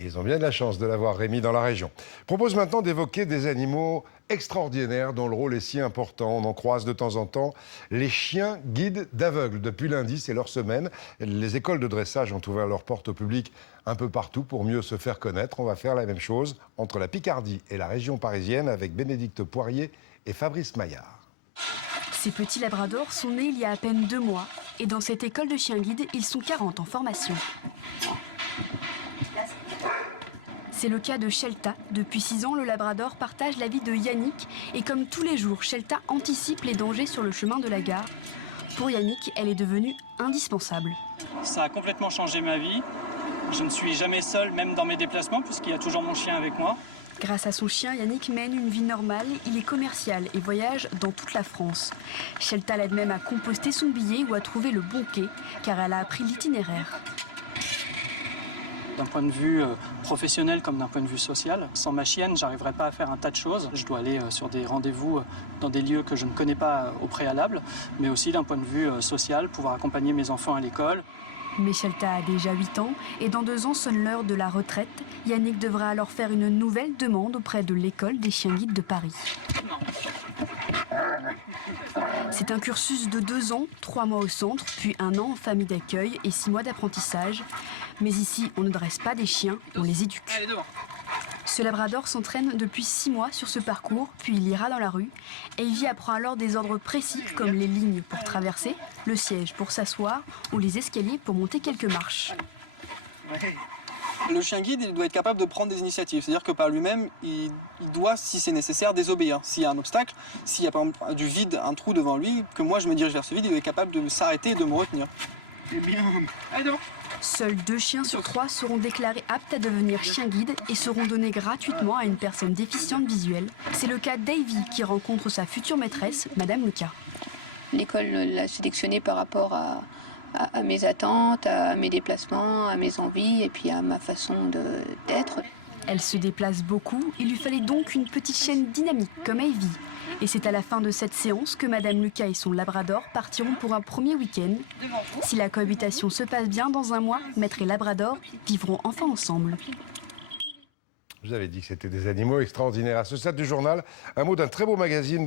Et ils ont bien de la chance de l'avoir, Rémi, dans la région. Je propose maintenant d'évoquer des animaux extraordinaires dont le rôle est si important. On en croise de temps en temps. Les chiens guides d'aveugles. Depuis lundi, c'est leur semaine. Les écoles de dressage ont ouvert leurs portes au public un peu partout pour mieux se faire connaître. On va faire la même chose entre la Picardie et la région parisienne avec Bénédicte Poirier et Fabrice Maillard. Ces petits labradors sont nés il y a à peine 2 mois. Et dans cette école de chiens guides, ils sont 40 en formation. C'est le cas de Shelta. Depuis 6 ans, le labrador partage la vie de Yannick. Et comme tous les jours, Shelta anticipe les dangers sur le chemin de la gare. Pour Yannick, elle est devenue indispensable. Ça a complètement changé ma vie. Je ne suis jamais seul, même dans mes déplacements, puisqu'il y a toujours mon chien avec moi. Grâce à son chien, Yannick mène une vie normale. Il est commercial et voyage dans toute la France. Shelta l'aide même à composter son billet ou à trouver le bon quai, car elle a appris l'itinéraire. D'un point de vue professionnel comme d'un point de vue social, sans ma chienne, j'arriverais pas à faire un tas de choses. Je dois aller sur des rendez-vous dans des lieux que je ne connais pas au préalable, mais aussi d'un point de vue social, pouvoir accompagner mes enfants à l'école. Mais Shelta a déjà 8 ans et dans 2 ans sonne l'heure de la retraite. Yannick devra alors faire une nouvelle demande auprès de l'école des chiens guides de Paris. C'est un cursus de 2 ans, 3 mois au centre, puis 1 an en famille d'accueil et 6 mois d'apprentissage. Mais ici, on ne dresse pas des chiens, on les éduque. Ce labrador s'entraîne depuis 6 mois sur ce parcours, puis il ira dans la rue. Et Ivy apprend alors des ordres précis comme les lignes pour traverser, le siège pour s'asseoir ou les escaliers pour monter quelques marches. Le chien guide, il doit être capable de prendre des initiatives. C'est-à-dire que par lui-même, il doit, si c'est nécessaire, désobéir. S'il y a un obstacle, s'il y a par exemple du vide, un trou devant lui, que moi je me dirige vers ce vide, il est capable de s'arrêter et de me retenir. Eh bien, allez devant. Seuls 2 chiens sur 3 seront déclarés aptes à devenir chiens guides et seront donnés gratuitement à une personne déficiente visuelle. C'est le cas d'Ivy qui rencontre sa future maîtresse, Madame Lucas. L'école l'a sélectionnée par rapport à mes attentes, à mes déplacements, à mes envies et puis à ma façon d'être. Elle se déplace beaucoup, il lui fallait donc une petite chienne dynamique comme Ivy. Et c'est à la fin de cette séance que Madame Lucas et son labrador partiront pour un premier week-end. Si la cohabitation se passe bien, dans 1 mois, maître et labrador vivront enfin ensemble. Je vous avais dit que c'était des animaux extraordinaires. À ce stade du journal, un mot d'un très beau magazine